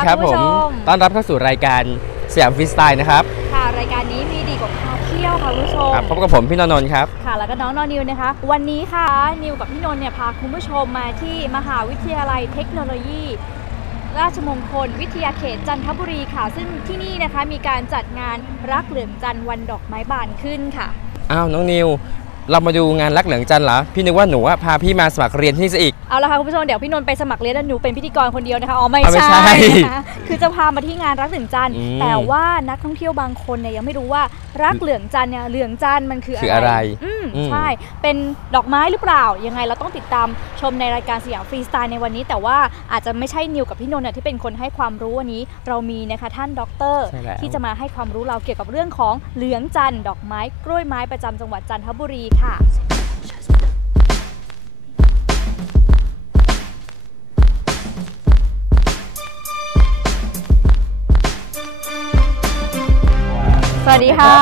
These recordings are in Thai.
สวัสดีครับณผผู้มชต้อนรับเข้าสู่รายการสยามฟรีสไตล์นะครับ ค่ะ รายการนี้มีดีกว่าพาเที่ยวค่ะคุณผู้ชมครับพบกับผมพี่นนท์ครับ ค่ะ แล้วก็น้องนอนิวนะคะ วันนี้ค่ะ นิวกับพี่นนท์เนี่ยพาคุณผู้ชมมาที่มหาวิทยาลัยเทคโนโลยี ราชมงคล วิทยาเขตจันทบุรีค่ะ ซึ่งที่นี่นะคะมีการจัดงานรักเหลืองจันทร์วันดอกไม้บานขึ้นค่ะ อ้าวน้องนิว เรามาดูงานรักเหลืองจันทร์เหรอ พี่นึกว่าหนูอะพาพี่มาสมัครเรียนที่นี่ซะอีก เอาละค่ะคุณผู้ชมเดี๋ยวพี่นนท์ไปสมัครเรียนแล้วหนูเป็นพิธีกรคนเดียวนะคะอ๋อไม่อะไม่ใช่ใช่นะคะคือจะพามาที่งานรักเหลืองจันทร์อืมแต่ว่านักท่องเที่ยวบางคนเนี่ยยังไม่รู้ว่ารักเหลืองจันทร์เนี่ยเหลืองจันทร์มันคือคืออะไรอืมอืม ใช่เป็นดอกไม้หรือเปล่ายังไงเราต้องติดตามชมในรายการสยามฟรีสไตล์ในวันนี้ แต่ว่าอาจจะไม่ใช่นิวกับพี่นนท์เนี่ยที่เป็นคนให้ความรู้วันนี้เรามีนะคะท่านด็อกเตอร์ใช่แล้ว ที่จะมาให้ความรู้เราเกี่ยวกับเรื่องของเหลืองจันทร์ดอกไม้กล้วยไม้ประจำจังหวัดจันทบุรีค่ะสวัสดีค่ะ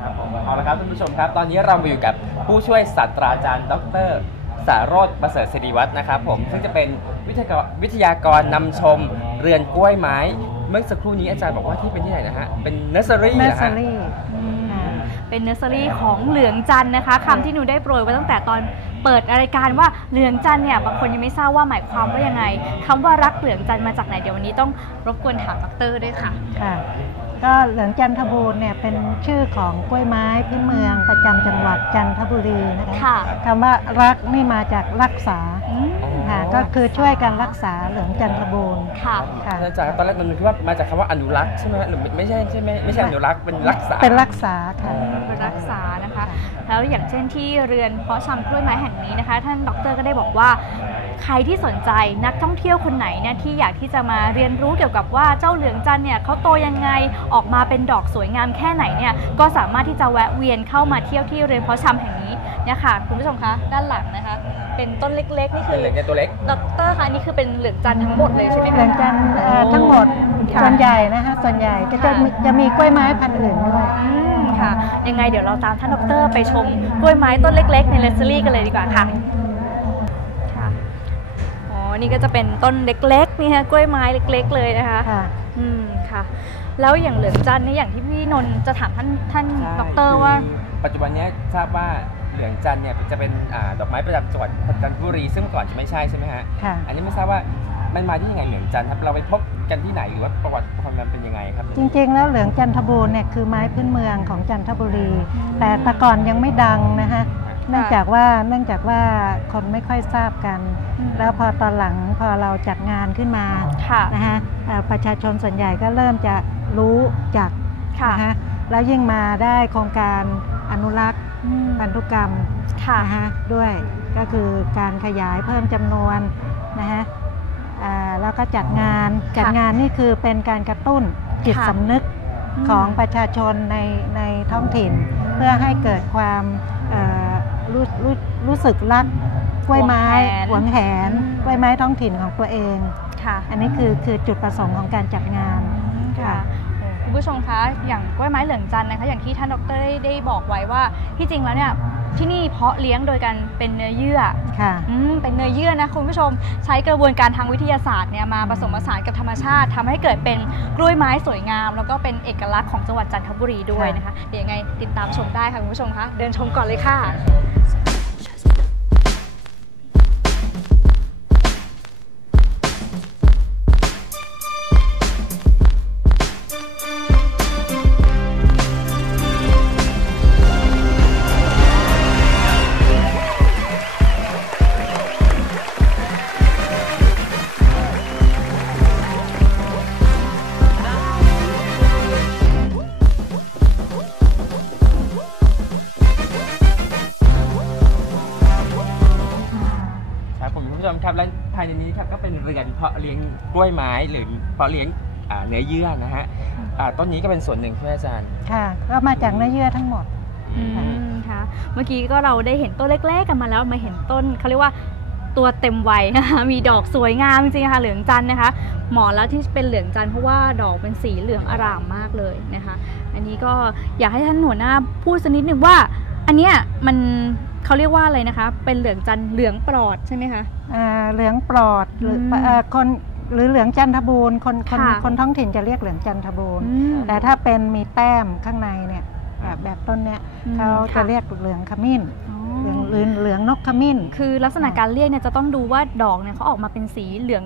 ครับผมเอาละครับท่านผู้ชมครับ ตอนนี้เรามาอยู่กับผู้ช่วยศาสตราจารย์ ดรสารโรธประเสริฐศิริวัฒน์นะครับผมซึ่งจะเป็นวิทยากรวิทยากรนำชมเรือนกล้วยไม้ เมื่อสักครู่นี้อาจารย์บอกว่าที่เป็นที่ไหนนะฮะ เป็นเนสเซอรี่เนนะสเซอฮะรี่ เป็นเนอร์เซอรี่ของเหลืองจันทร์นะคะคำที่หนูได้โปรยไว้ตั้งแต่ตอนเปิดรายการว่าเหลืองจันทร์เนี่ยบางคนยังไม่ทราบว่าหมายความว่ายังไงคำว่ารักเหลืองจันทร์มาจากไหนเดี๋ยววันนี้ต้องรบกวนถามดรด้วยค่ะค่ะ ก็เหลืองจันทบูรณ์เนี่ยเป็นชื่อของกล้วยไม้พื้นเมืองประจำจังหวัดจันทบุรีนะคะค่ะ คำว่ารักนี่มาจากรักษาอืมค่ะก็คือช่วยกันรักษาเหลืองจันทบูรณ์ค่ะ ค่ะอาจารย์ตอนแรกมันคิดว่ามาจากคำว่าอนุรักษ์ใช่ไหมฮะหรือไม่ใช่ใช่ไหมไม่ใช่อนุรักษ์เป็นรักษา เป็นรักษาค่ะ เป็นรักษานะคะ แล้วอย่างเช่นที่เรือนเพาะชำกล้วยไม้แห่งนี้นะคะ ท่านดรก็ได้บอกว่า ใครที่สนใจนักท่องเที่ยวคนไหนเนี่ยที่อยากที่จะมาเรียนรู้เกี่ยวกับว่าเจ้าเหลืองจันทร์เนี่ยเขาโตยังไงออกมาเป็นดอกสวยงามแค่ไหนเนี่ยก็สามารถที่จะแวะเวียนเข้ามาเที่ยวที่เรือนเพาะชำแห่งนี้เนี่ยค่ะคุณผู้ชมคะด้านหลังนะคะ เป็นต้นเล็กๆนี่เป็คืนอเหลืองเนี่ยตัวเล็กดรคะนี่คือเป็นเหลืองจันทร์ทั้งหมดเลยใช่ไหมเหลืคะ องจันทร์เอ่อทั้งหมดค่ะ ส่วนใหญ่นะคะส่วนใหญ่ก็จะมีจะมีกล้วยไม้พันธุ์อื่นด้วย อืมค่ะ ยังไงเดี๋ยวเราตามท่านดรไปชมกล้วยไม้ต้นเล็ก ๆ ในเลสเซอรี่กันเลยดีกว่าค่ะค่ะอ๋อนี่ก็จะเป็นต้นเล็กๆนี่ฮะกล้วยไม้เล็ก ๆ เลยนะคะ ค่ะ อืมค่ะ แล้วอย่างเหลืองจันทร์นี่อย่างที่พี่นนท์จะถามท่านท่านใช่ดรว่าคือปัจจุบันเนี้ยทราบว่าเหลืองจันทร์เนี่ยจะเป็นอ่าดอกไม้ประจำจังหวัดจันทบุรีซึ่งเมื่อก่อนจะไม่ใช่ใช่ไหมฮะค่ะอันนี้ไม่ทราบว่ามันมาที่ยังไงเหลืองจันทร์ครับเราไปพบกันที่ไหนหรือว่าประวัติความมันเป็นยังไงครับจริงๆ แล้วเหลืองจันทบูรณ์เนี่ยคือไม้พื้นเมืองของจันทบุรี แต่แต่ก่อนยังไม่ดังนะคะ เนื่องจากว่าเนื่องจากว่าคนไม่ค่อยทราบกันอืมแล้วพอตอนหลังพอเราจัดงานขึ้นมาค่ะนะคะเอ่อประชาชนส่วนใหญ่ก็เริ่มจะรู้จักค่ะนะคะแล้วยิ่งมาได้โครงการอนุรักษ์อืมพันธุกรรมค่ะนะคะด้วยก็คือการขยายเพิ่มจำนวนนะคะอ่าแล้วก็จัดงานจัดงานนี่คือเป็นการกระตุ้นจิตค่ะสำนึกมของประชาชนในในท้องถิ่น เพื่อให้เกิดความเอ่อ รู้รู้รู้สึกรักกล้วยไม้หหววงงแหแหนนกล้วยไม้ท้องถิ่นของตัวเอง ค่ะ อันนี้คือคือจุดประสงค์ของการจัดงานค่ะ คุณผู้ชมคะอย่างกล้วยไม้เหลืองจันทร์นะคะอย่างที่ท่านดรได้ได้บอกไว้ว่าที่จริงแล้วเนี่ยที่นี่เพาะเลี้ยงโดยการเป็นเนื้อเยื่อค่ะอืมเป็นเนื้อเยื่อนะคุณผู้ชมใช้กระบวนการทางวิทยาศาสตร์เนี่ยมาผสมผสานกับธรรมชาติทำให้เกิดเป็นกล้วยไม้สวยงาม แล้วก็เป็นเอกลักษณ์ของจังหวัดจันทบุรีด้วยนะคะเดี๋ยวยังไงติดตามชมได้ค่ะคุณผู้ชมคะเดินชมก่อนเลยค่ะ ผู้ชมครับและภายในนี้ครับก็เป็นเรือนเพาะเลี้ยงกล้วยไม้หรือเพาะเลี้ยงอ่าเนื้อเยื่อนะฮะอ่าต้นนี้ก็เป็นส่วนหนึ่งใช่ไหมอาจารย์ค่ะ ก็มาจากเนื้อเยื่อทั้งหมดอืมค่ะเมื่อกี้ก็เราได้เห็นต้นเล็กๆกันมาแล้วมาเห็นต้นเขาเรียกว่าตัวเต็มวัยนะคะ มีดอกสวยงามจริงๆค่ะเหลืองจันทร์นะคะเหมาะแล้วที่เป็นเหลืองจันทร์เพราะว่าดอกเป็นสีเหลืองอร่ามมากเลยนะคะ อันนี้ก็อยากให้ท่านหัวหน้าพูดสักนิดหนึ่งว่า อันเนี้ยมัน เขาเรียกว่าอะไรนะคะ เป็นเหลืองจันทร์เหลืองปลอดใช่ไหมคะ อ่าเหลืองปลอดหรืออมเอ่อคนหรือเหลืองจันทบูรณ์คนคนค่ะ คนท้องถิ่นจะเรียกเหลืองจันทบูรณ์อืม แต่ถ้าเป็นมีแต้มข้างในเนี่ยแบบแบบต้นเนี้ยอืมเขาจะค่ะ เรียกเหลืองขมิ้นอ๋อเหลืองเหลืองเหลืองนกขมิ้น คือลักษณะการเรียกเนี่ยจะต้องดูว่าดอกเนี่ยเขาออกมาเป็นสีเหลือง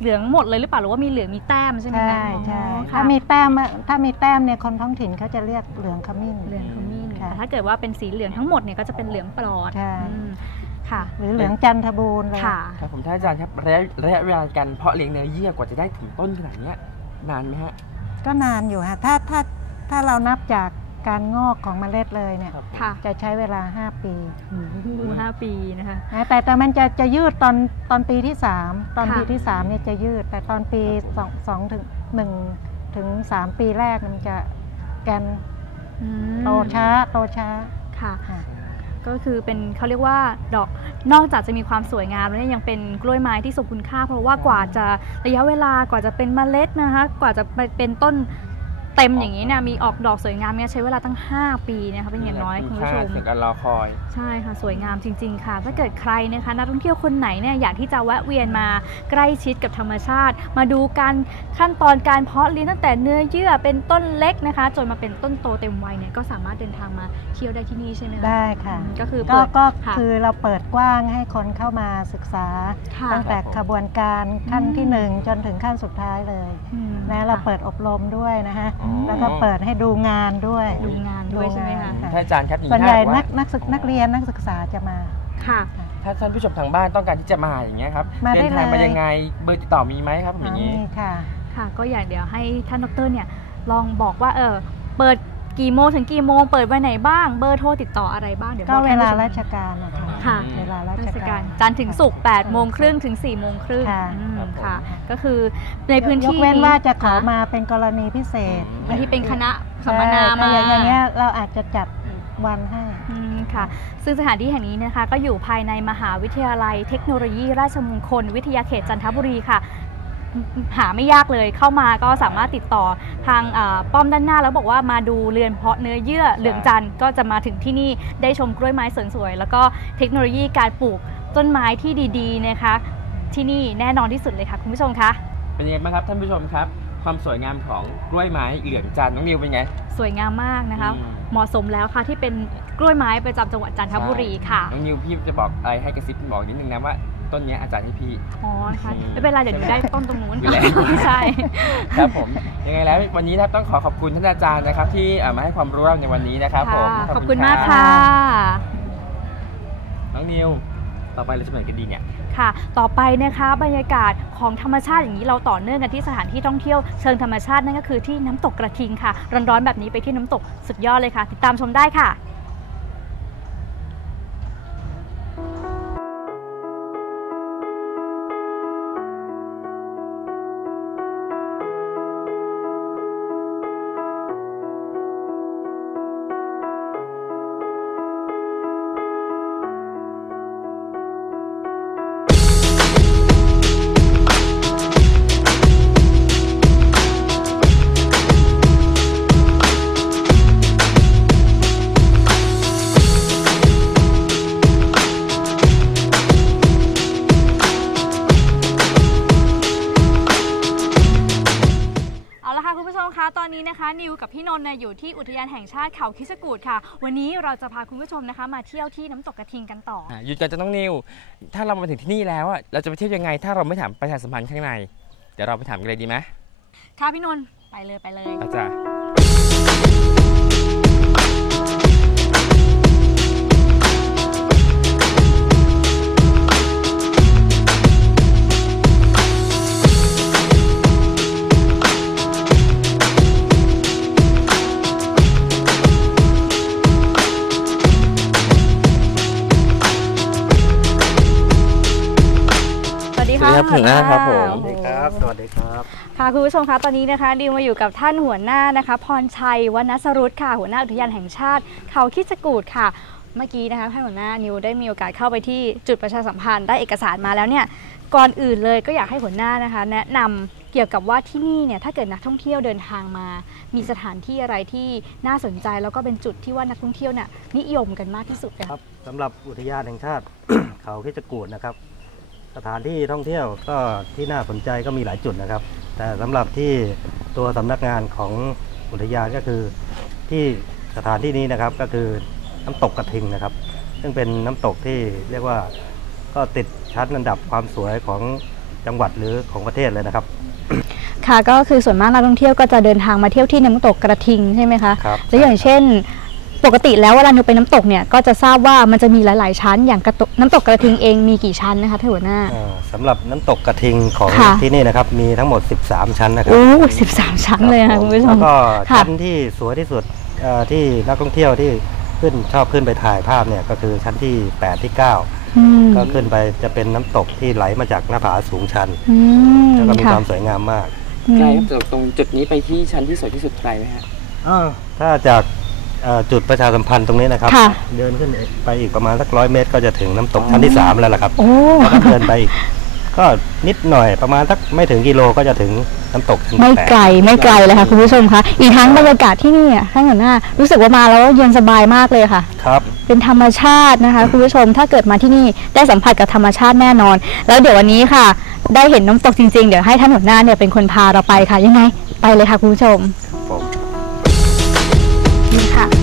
เหลืองหมดเลยหรือเปล่าหรือว่ามีเหลืองมีแต้มใช่ไหมใช่คะใช่อ๋อค่ะถ้ามีแต้มอะถ้ามีแต้มเนี่ยคนท้องถิ่นเขาจะเรียกเหลืองขมิ้น เหลืองขมิ้นค่ะ แต่ถ้าเกิดว่าเป็นสีเหลืองทั้งหมดเนี่ยก็จะเป็นเหลืองปลอดใช่ อืมค่ะ หรือเหลืองจันทบูรณ์เลยค่ะ ครับผมท่านอาจารย์ครับระยะระยะเวลาการเพาะเลี้ยงเนื้อเยื่อกว่าจะได้ถึงต้นขนาดเนี้ยนานไหมฮะก็นานอยู่ฮะถ้าถ้าถ้าเรานับจากการงอกของเมล็ดเลยเนี่ย ครับค่ะจะใช้เวลา 5 ปีโอ้โหห้าปีนะคะ นะแต่แต่มันจะจะยืดตอนตอนปีที่ 3 ตอนค่ะ ปีที่3เนี่ยจะยืด แต่ตอนปี2 2ถึง1ถึง3ปีแรกเนี่ยมันจะแกนอืม โตช้าโตช้าค่ะค่ะ ก็คือเป็นเขาเรียกว่าดอกนอกจากจะมีความสวยงามแล้วเนี่ยยังเป็นกล้วยไม้ที่ทรงคุณค่า เพราะว่ากว่าจะระยะเวลากว่าจะเป็นเมล็ดนะคะ กว่าจะไปเป็นต้น เต็มอย่างนี้เนี่ยมีออกดอกสวยงามเนี่ยใช้เวลาตั้ง 5 ปีนะคะเป็นอย่างน้อยคุณผู้ชมเสียการรอคอย ใช่ค่ะสวยงามจริง ๆ ค่ะ ถ้าเกิดใครนะคะนักท่องเที่ยวคนไหนเนี่ยอยากที่จะแวะเวียนมาใกล้ชิดกับธรรมชาติ มาดูการขั้นตอนการเพาะเลี้ยงตั้งแต่เนื้อเยื่อเป็นต้นเล็กนะคะ จนมาเป็นต้นโตเต็มวัยเนี่ยก็สามารถเดินทางมาเที่ยวได้ที่นี่ใช่ไหมคะได้ค่ะอืมก็คือก็เปิดก็ค่ะคือเราเปิดกว้างให้คนเข้ามาศึกษาค่ะตั้งแต่ครับผมขบวนการขั้นอืมที่หนึ่งจนถึงขั้นสุดท้ายเลยอืมนะเราค่ะเปิดอบรมด้วยนะฮะอ๋อแล้วก็เปิดให้ดูงานด้วยดูงานด้วยใช่ไหมคะดูงานท่านอาจารย์ครับอย่างส่วนใหญ่ถ้านักว่านักศึกนักเรียนนักศึกษาจะมา ค่ะ ถ้าท่านผู้ชมทางบ้านต้องการที่จะมาอย่างเงี้ยครับมาได้เดินทางมาเลย ยังไงเบอร์ติดต่อมีไหมครับผมอย่างนี้ นี่ค่ะ ค่ะ ก็อยากเดี๋ยวให้ท่านดรเนี่ยลองบอกว่าเออเปิด กี่โมงถึงกี่โมงเปิดวันไหนบ้างเบอร์โทรติดต่ออะไรบ้างเดี๋ยวก็บอกเวท่นลาผู้ชม ราชการนะคะค่ะ เวลาราราชชกาการร จันทร์ถึงศุกร์8โมงครึ่งถึง4โมงครึ่งค่ะ อืมครับผมค่ะ ก็คือในพื้นยที่กเว้นว่าจะขอค่มาเป็นกรณีพิเศษบางที่เป็นคณะสัมมนาใช่มาถ้อย่างเงี้ยเราอาจจะจัดวันให้ อืมค่ะซึ่งสถานที่แห่งนี้นะคะก็อยู่ภายในมหาวิทยาลัยเทคโนโลยีราชมงคล วิทยาเขตจันทบุรีค่ะ หาไม่ยากเลยเข้ามาก็สามารถติดต่อทางอ่าป้อมด้านหน้า แล้วบอกว่ามาดูเรือนเพาะเนื้อเยื่อเหลืองจันทร์ก็จะมาถึงที่นี่ได้ชมกล้วยไม้สวยๆแล้วก็เทคโนโลยีการปลูกต้นไม้ที่ดีๆนะคะ ที่นี่แน่นอนที่สุดเลยค่ะคุณผู้ชมคะเป็นยังไงบ้างครับท่านผู้ชมครับ ความสวยงามของกล้วยไม้เหลืองจันทร์น้องนิวเป็นไง สวยงามมากนะคะอืมเหมาะสมแล้วค่ะที่เป็นกล้วยไม้ประจำจังหวัดจันทบุรีค่ะน้องนิวพี่จะบอกอะไรให้กระซิบบอกนิดนึงนะว่า ต้นเนี้ยอาจารย์ให้พี่ อ๋อค่ะไม่เป็นไรเดี๋ยวหนูได้ต้นตรงนู้นอยู่แล้ว ไม่ใช่ ครับผมยังไงแล้ววันนี้นะครับต้องขอขอบคุณท่านอาจารย์นะครับ ที่เอ่อมาให้ความรู้เราในวันนี้นะครับผมค่ะขอบคุณรัมากค่ะน้องนิวต่อไปเราจะไปไหนกันดีเนี่ย ค่ะ ต่อไปนะคะบรรยากาศของธรรมชาติอย่างนี้เราต่อเนื่องกันที่สถานที่ท่องเที่ยวเชิงธรรมชาตินั่นก็คือที่น้ำตกกระทิงค่ะ ร้อนๆแบบนี้ไปที่น้ำตกสุดยอดเลยค่ะ ติดตามชมได้ค่ะ นนี้นะคะนิวกับพี่นนท์เนี่ยอยู่ที่อุทยานแห่งชาติเขาคิชกูดค่ะ วันนี้เราจะพาคุณผู้ชมนะคะ มาเที่ยวที่น้ำตกกระทิงกันต่อ อะหยุดก่อนจะน้องนิว ถ้าเรามาถึงที่นี่แล้วอะเราจะไปเที่ยวยังไง ถ้าเราไม่ถามประชาสัมพันธ์ข้างใน เดี๋ยวเราไปถามกันเลยดีไหมค่ะพี่นนท์ไปเลยไปเลย อาจารย์ ค่ะดีครับหัวหน้าครับผม สวัสดีครับ สวัสดีครับ ค่ะคุณผู้ชมคะตอนนี้นะคะดิวมาอยู่กับท่านหัวหน้านะคะ พรชัยวรรณสรุตค่ะ หัวหน้าอุทยานแห่งชาติ เขาคิดจกูดค่ะ เมื่อกี้นะคะท่านหัวหน้านิวได้มีโอกาสเข้าไปที่จุดประชาสัมพันธ์ได้เอกสารมาแล้วเนี่ยก่อนอื่นเลยก็อยากให้หัวหน้านะคะ แนะนำเกี่ยวกับว่าที่นี่เนี่ยถ้าเกิดนักท่องเที่ยวเดินทางมา มีสถานที่อะไรที่น่าสนใจแล้วก็เป็นจุดที่ว่านักท่องเที่ยวเนี่ยนิยมกันมากที่สุดเลยครับสำหรับอุทยานแห่งชาติเขาคิดจกูดนะครับ สถานที่ท่องเที่ยวก็ที่น่าสนใจก็มีหลายจุดนะครับ แต่สำหรับที่ตัวสำนักงานของอุทยานก็คือที่สถานที่นี้นะครับก็คือน้ำตกกระทิงนะครับ ซึ่งเป็นน้ำตกที่เรียกว่าก็ติดชั้นอันดับความสวยของจังหวัดหรือของประเทศเลยนะครับ ค่ะก็คือส่วนมากนักท่องเที่ยวก็จะเดินทางมาเที่ยวที่น้ำตกกระทิงใช่ไหมคะครับแล้วอย่างเช่น ปกติแล้วเวลาเราไปน้ำตกเนี่ยก็จะทราบว่ามันจะมีหลาย ๆ ชั้น อย่างกระตกน้ำตกกระทิงเองมีกี่ชั้นนะคะท่านหัวหน้าอ่าสำหรับน้ำตกกระทิงของค่ะที่นี่นะครับมีทั้งหมด 13 ชั้นนะครับโอ้สิบสามชั้นเลยค่ะรับคุณผู้ชแล้มวก็ค่ะชั้นที่สวยที่สุดเอ่อที่นักท่องเที่ยวที่ขึ้นชอบขึ้นไปถ่ายภาพเนี่ยก็คือชั้นที่ 8 ที่9อืมก็ขึ้นไปจะเป็นน้ำตกที่ไหลมาจากหน้าผาสูงชันอืมแล้วก็มีค่ะความสวยงามมากอืมไกลจากตรงจุดนี้ไปที่ชั้นที่สวยที่สุดไกลไหมฮะถ้าจากเอ่อ จุดประชาสัมพันธ์ตรงนี้นะครับ ค่ะ เดินขึ้นไปอีกประมาณสักร้อยเมตร ก็จะถึงน้ำตกชั้นที่3แล้วล่ะครับโอ้ แล้วก็เดินไปอีกก็นิดหน่อยประมาณสักไม่ถึงกิโลก็จะถึงน้ำตกชั้นไม่ที่แปด ไกลไม่ไกลเลยค่ะคุณผู้ชมคะอีกทั้งบรรยากาศที่นี่อะท่านหัวหน้ารู้สึกว่ามาแล้วเย็นสบายมากเลยค่ะ ครับเป็นธรรมชาตินะคะคุณผู้ชมถ้าเกิดมาที่นี่ได้สัมผัสกับธรรมชาติแน่นอน แล้วเดี๋ยววันนี้ค่ะ ได้เห็นน้ำตกจริงๆ เดี๋ยวให้ท่านหัวหน้าเนี่ยเป็นคนพาเราไปค่ะยังไงไปเลยค่ะคุณผู้ชม ผม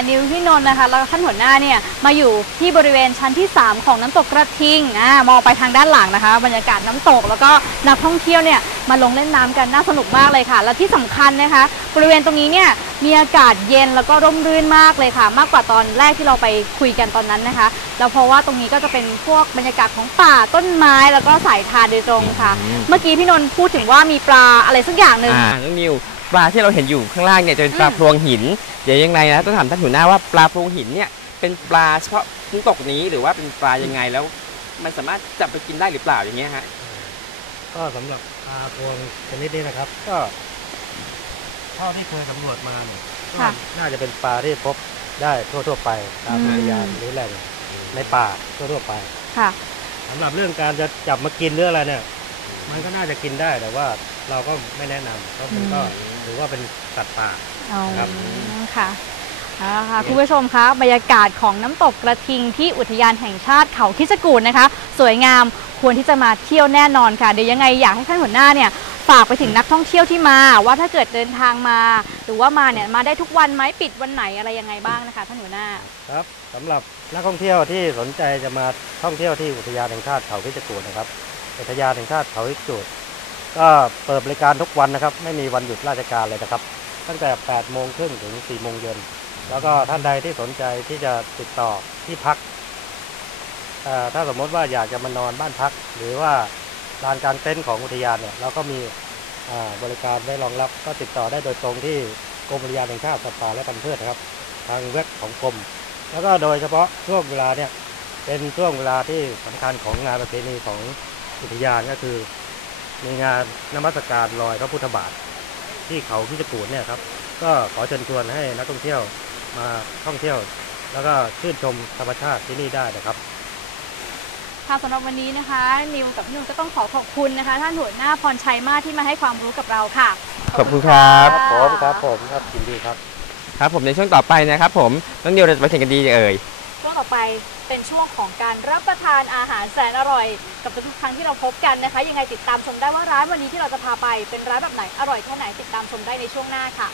นนี้ค่ะนิวพี่นนท์นะคะ แล้วก็ท่านหัวหน้าเนี่ยมาอยู่ที่บริเวณชั้นที่ 3 ของน้ำตกกระทิงอ่ามองไปทางด้านหลังนะคะ บรรยากาศน้ำตก แล้วก็นักท่องเที่ยวเนี่ยมาลงเล่นน้ำกันน่าสนุกมากเลยค่ะ และที่สำคัญนะคะ บริเวณตรงนี้เนี่ยมีอากาศเย็นแล้วก็ร่มรื่นมากเลยค่ะ มากกว่าตอนแรกที่เราไปคุยกันตอนนั้นนะคะ แล้วเพราะว่าตรงนี้ก็จะเป็นพวกบรรยากาศของป่าต้นไม้แล้วก็สายทานโดยตรงค่ะอืมเมื่อกี้พี่นนท์พูดถึงว่ามีปลาอะไรสักอย่างหนึ่งอ่าน้องนิว ปลาที่เราเห็นอยู่ข้างล่างเนี่ยจะเป็นปลาอืมพรวงหิน เดี๋ยวยังไงนะต้องถามท่านหัวหน้าว่าปลาพรวงหินเนี่ยเป็นปลาเฉพาะน้ำตกนี้หรือว่าเป็นปลายังไงแล้ว มันสามารถจับไปกินได้หรือเปล่าอย่างเงี้ยฮะก็สำหรับปลาพวงชนิดนี้นะครับ ก็เท่าที่เคยสำรวจมาเนี่ยก็ค่ะน่าจะเป็นปลาที่พบได้ทั่วๆไปตามอืม อุทยานหรือแหล่งในป่าทั่วๆไปค่ะ สำหรับเรื่องการจะจับมากินหรืออะไรเนี่ย มันก็น่าจะกินได้แต่ว่าเราก็ไม่แนะนำเพราะมันก็ถือว่าเป็นสัตว์ป่าอ๋อครับค่ะเอาละค่ะคุณผู้ชมคะบรรยากาศของน้ำตกกระทิงที่อุทยานแห่งชาติเขาคิดจกูดนะคะ สวยงามควรที่จะมาเที่ยวแน่นอนค่ะเดี๋ยวยังไงอยากให้ท่านหัวหน้าเนี่ยฝากไปถึงนักท่องเที่ยวที่มา ว่าถ้าเกิดเดินทางมา หรือว่ามาเนี่ยมาได้ทุกวันไหมปิดวันไหนอะไรยังไงบ้างนะคะท่านหัวหน้าครับสำหรับนักท่องเที่ยวที่สนใจจะมาท่องเที่ยวที่อุทยานแห่งชาติเขาคิจกูฏนะครับ อุทยานแห่งชาติเขาคิจกูฏก็เปิดบริการทุกวันนะครับ ไม่มีวันหยุดราชการเลยนะครับ ตั้งแต่ 8 โมงครึ่งถึง 4 โมงเย็น แล้วก็ท่านใดที่สนใจที่จะติดต่อที่พัก ถ้าสมมติว่าอยากจะมานอนบ้านพัก หรือว่าลานกลางเต็นท์ของอุทยานเนี่ยเราก็มีบริการได้รองรับก็ติดต่อได้โดยตรงที่กรมอุทยานแห่งชาติสัตว์ป่าและพันธุ์พืชนะครับ ทางเว็บของกรมแล้วก็โดยเฉพาะช่วงเวลาเนี่ยเป็นช่วงเวลาที่สำคัญของงานประเพณีของ อุทยานก็คือ มีงานนมัสการลอยพระพุทธบาท ที่เขาพิจกูดเนี่ยครับ ก็ขอเชิญชวนให้นักท่องเที่ยวมาท่องเที่ยว แล้วก็ชื่นชมธรรมชาติที่นี่ได้นะครับค่ะสำหรับวันนี้นะคะ นิวกับพี่นุ่นก็ต้องขอขอบคุณนะคะ ท่านหัวหน้าพรชัยมากที่มาให้ความรู้กับเราค่ะ ขอบคุณครับครับผมครับผมครับยินดีครับ ครับผมในช่วงต่อไปนะครับผมน้องนิวเราจะไปแข่งกันดีเอ่ย ช่วงต่อไปเป็นช่วงของการรับประทานอาหารแสนอร่อย กับทุกครั้งที่เราพบกันนะคะ ยังไงติดตามชมได้ว่าร้านวันนี้ที่เราจะพาไปเป็นร้านแบบไหนอร่อยแค่ไหนติดตามชมได้ในช่วงหน้าค่ะ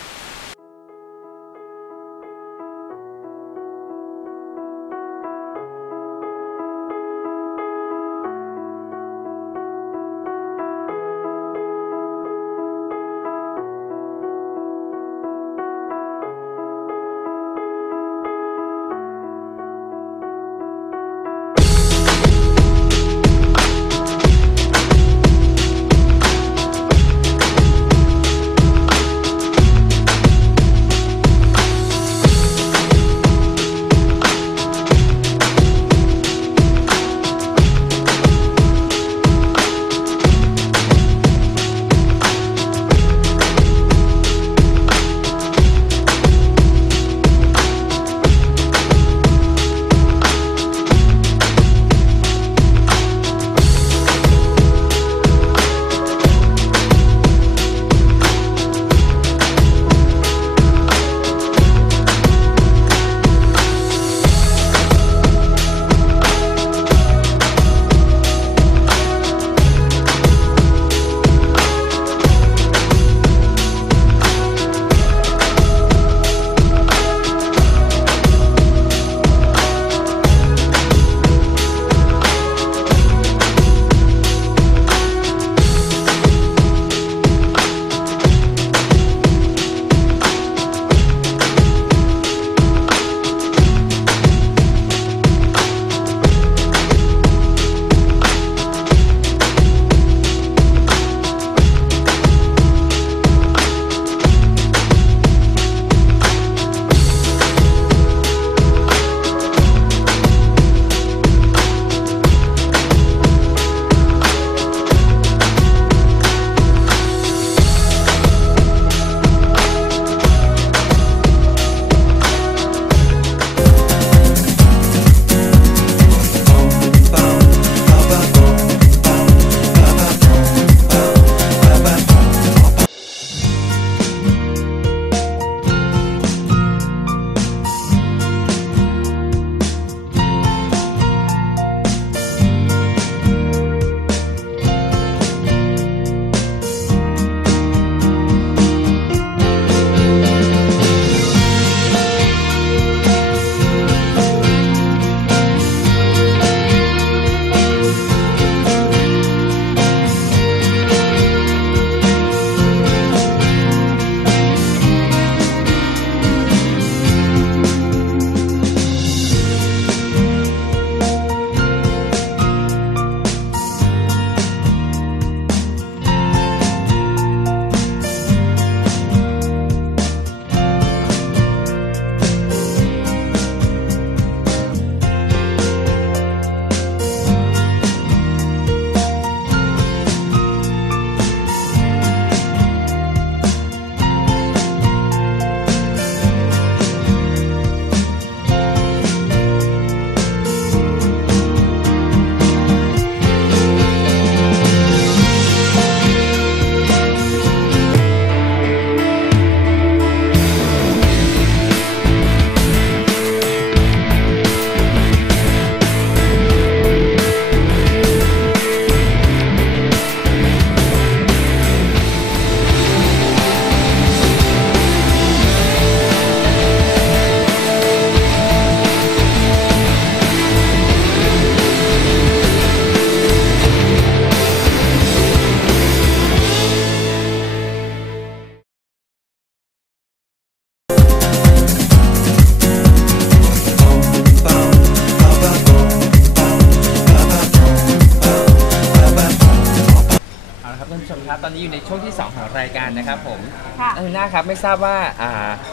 ไม่ทราบว่าอ่า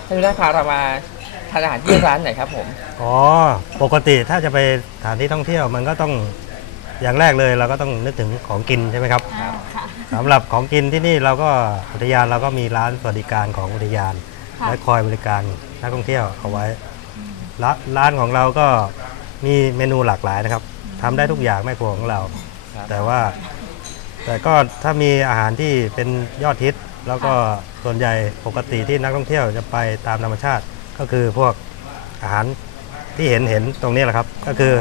ท่านหัวหน้าพาเรามาทานอาหารที่ร้านไหนครับผมอ๋อ ปกติถ้าจะไปสถานที่ท่องเที่ยวมันก็ต้องอย่างแรกเลยเราก็ต้องนึกถึงของกินใช่ไหมครับอ่าค่ะ สำหรับของกินที่นี่เราก็อุทยานเราก็มีร้านสวัสดิการของอุทยาน ค่ะไว้คอยบริการนักท่องเที่ยวเอาไว้ร้านร้านของเราก็มีเมนูหลากหลายนะครับทำได้ทุกอย่างไม่ครัวของเรา ครับแต่ว่า แต่ก็ถ้ามีอาหารที่เป็นยอดฮิต แล้วก็ส่วนใหญ่ปกติที่นักท่องเที่ยวจะไปตามธรรมชาติ ก็คือพวกอาหารที่ที่เห็นเห็นตรงนี้แหละครับ ก็คือ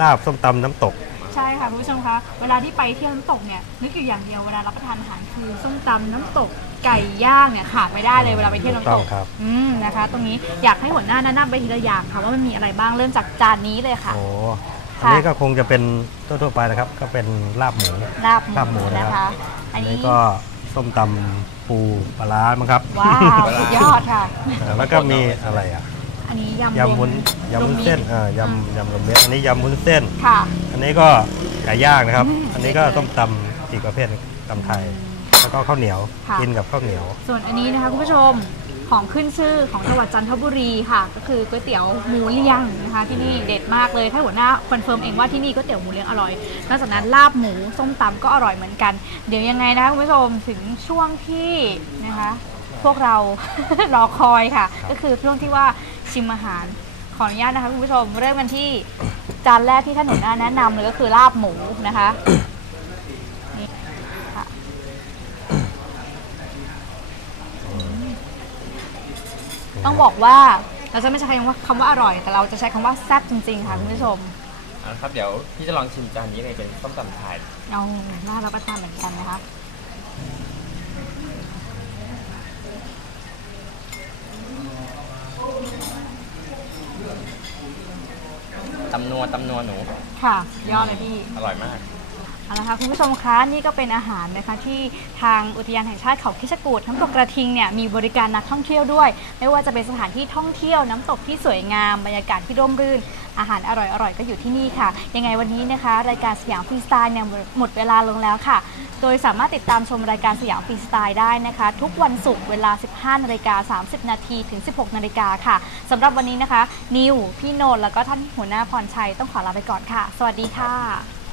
ลาบส้มตำน้ำตก ใช่ค่ะคุณผู้ชมคะเวลาที่ไปเที่ยวน้ำตกเนี่ยนึกอยู่อย่างเดียวเวลารับประทานอาหารคือส้มตำน้ำตกไก่ย่างเนี่ยขาดไม่ได้เลยเวลาไปเที่ยวน้ำตถูกต้อกงครับอืมนะคะ ตรงนี้อยากให้หัวหน้าแนะนำไปทีละอย่างค่ะว่ามันมีอะไรบ้างเริ่มจากจานนี้เลยค่ะโอ้อันค่ะนี้ก็คงจะเป็นทั่วๆไปนะครับ ก็เป็นลาบหมูลาบลาบหมูหมูนะนะครัคะบอันอันนี้นี้ก็ ส้มตำปูปลาร้ามั้งครับ ว้าวสุดยอดค่ะเออแล้วก็มีอะไรอะ อันนี้ยำยำวุ้นรยำวุ้นมิตรเส้นเออยำยำรวมเม็ดอันนี้ยำวุ้นเส้น ค่ะ อันนี้ก็ไก่ย่างนะครับอืมอันนี้ก็ส้มตำอีกประเภทหนึ่งตำไทย แล้วก็ข้าวเหนียว ค่ะ กินกับข้าวเหนียว ส่วนอันนี้นะคะคุณผู้ชม ของขึ้นชื่อของจังหวัดจันทบุรีค่ะ ก็คือก๋วยเตี๋ยวหมูเลี้ยงนะคะที่นี่เด็ดมากเลยถ้าหัวหน้าคอนเฟิร์มเองว่าที่นี่ก๋วยเตี๋ยวหมูเลี้ยงอร่อยนอกจากนั้นลาบหมูส้มตำก็อร่อยเหมือนกัน เดี๋ยวยังไงนะคะคุณผู้ชมถึงช่วงที่นะคะพวกเรา รอคอยค่ะ ก็คือช่วงที่ว่าชิมอาหารขออนุญาตนะคะคุณผู้ชมเริ่มกันที่จานแรกที่ท่านหัวหน้าแนะนำเลยก็คือลาบหมูนะคะนี่ค่ะ ต้องบอกว่าเราจะไม่ใช้คำว่าคำว่าอร่อย แต่เราจะใช้คำว่าแซ่บจริงๆค่ะคุณผู้ชมเอาละครับเดี๋ยวพี่จะลองชิมจานนี้เลยเป็นส้มตำไทยเอาน่ารับประทานเหมือนกันนะคะตำนัวตำนัวหนู ค่ะยอดเลยพี่ อร่อยมาก เอาละค่ะคุณผู้ชมคะนี่ก็เป็นอาหารนะคะที่ทางอุทยานแห่งชาติเขาคิชกูดน้ำตกกระทิงเนี่ยมีบริการนักท่องเที่ยวด้วย ไม่ว่าจะเป็นสถานที่ท่องเที่ยวน้ำตกที่สวยงามบรรยากาศที่ร่มรื่น อาหารอร่อยๆ ก็อยู่ที่นี่ค่ะ ยังไงวันนี้นะคะ รายการสยามฟรีสไตล์เนี่ยหมดเวลาลงแล้วค่ะ โดยสามารถติดตามชมรายการสยามฟรีสไตล์ได้นะคะ ทุกวันศุกร์เวลา 15นาฬิกา30 นาทีถึง 16นาฬิกาค่ะสำหรับวันนี้นะคะ นิวพี่โนนแล้วก็ท่านหัวหน้าพรชัยต้องขอลาไปก่อนค่ะ สวัสดีค่ะ